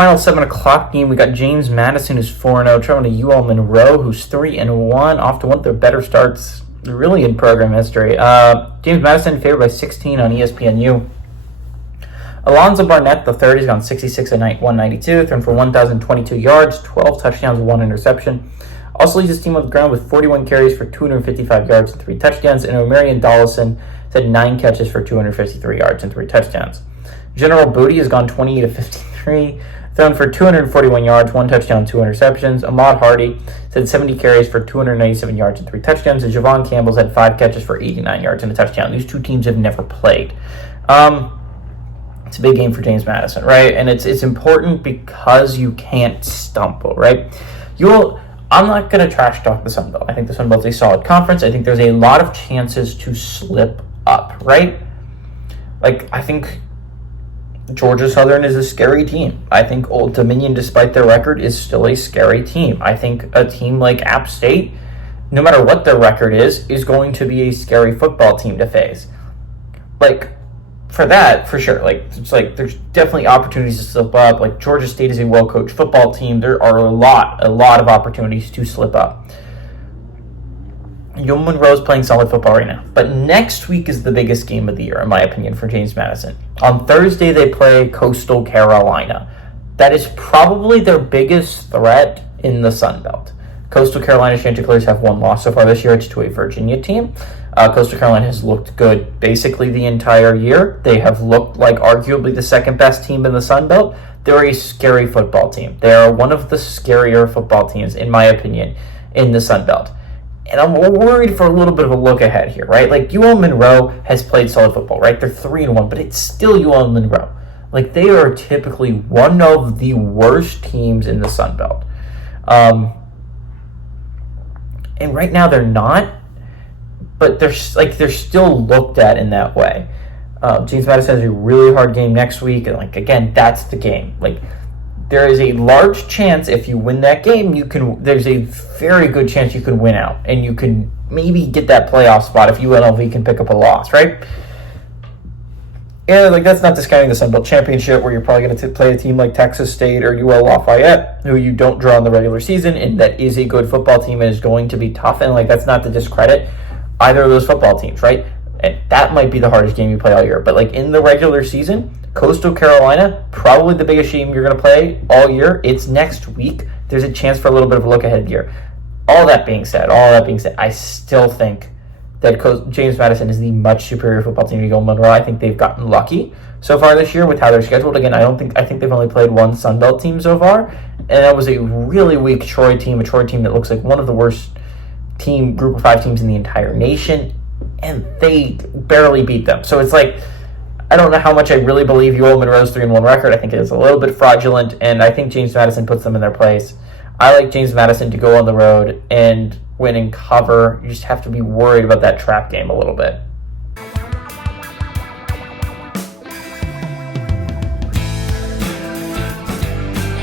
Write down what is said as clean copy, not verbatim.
final 7 o'clock game, we got James Madison, who's 4-0, traveling to UL Monroe, who's 3-1, off to one of their better starts really in program history. James Madison favored by 16 on ESPNU. Alonzo Barnett, the third, has gone 66 at 192, thrown for 1,022 yards, 12 touchdowns, 1 interception. Also leads his team on the ground with 41 carries for 255 yards and 3 touchdowns, and Omarion Dollison had 9 catches for 253 yards and 3 touchdowns. General Booty has gone 28 of 53, thrown for 241 yards, 1 touchdown, 2 interceptions. Ahmad Hardy had 70 carries for 297 yards and 3 touchdowns, and Javon Campbell's had 5 catches for 89 yards and a touchdown. These two teams have never played. It's a big game for James Madison, right? And it's important because you can't stumble, right? I'm not going to trash talk the Sun Belt. I think the Sun Belt's a solid conference. I think there's a lot of chances to slip up, right? Like, I think Georgia Southern is a scary team. I think Old Dominion, despite their record, is still a scary team. I think a team like App State, no matter what their record is going to be a scary football team to face. Like, for that, for sure. Like, it's like there's definitely opportunities to slip up. Like, Georgia State is a well-coached football team. There are a lot of opportunities to slip up. UL Monroe is playing solid football right now. But next week is the biggest game of the year, in my opinion, for James Madison. On Thursday, they play Coastal Carolina. That is probably their biggest threat in the Sun Belt. Coastal Carolina Chanticleers have 1 loss so far this year. It's to a Virginia team. Coastal Carolina has looked good basically the entire year. They have looked like arguably the second best team in the Sun Belt. They're a scary football team. They are one of the scarier football teams, in my opinion, in the Sun Belt. And I'm worried for a little bit of a look ahead here, right? Like, UL Monroe has played solid football, right? They're 3-1, but it's still UL Monroe. Like, they are typically one of the worst teams in the Sun Belt. And right now they're not, but they're still looked at in that way. James Madison has a really hard game next week, and like, again, that's the game. Like, there is a large chance if you win that game, there's a very good chance you can win out, and you can maybe get that playoff spot if UNLV can pick up a loss, right? And like, that's not discounting the Sun Belt Championship, where you're probably going to play a team like Texas State or UL Lafayette, who you don't draw in the regular season, and that is a good football team and is going to be tough. And like, that's not to discredit either of those football teams, right? And that might be the hardest game you play all year. But like, in the regular season, Coastal Carolina, probably the biggest game you're going to play all year. It's next week. There's a chance for a little bit of a look ahead here. All that being said, I still think that James Madison is the much superior football team to UL Monroe. I think they've gotten lucky so far this year with how they're scheduled. Again, I think they've only played 1 Sun Belt team so far, and that was a really weak Troy team, a Troy team that looks like one of the worst group of 5 teams in the entire nation, and they barely beat them. So it's like, I don't know how much I really believe UL Monroe's 3-1 record. I think it is a little bit fraudulent, and I think James Madison puts them in their place. I like James Madison to go on the road and win and cover. You just have to be worried about that trap game a little bit.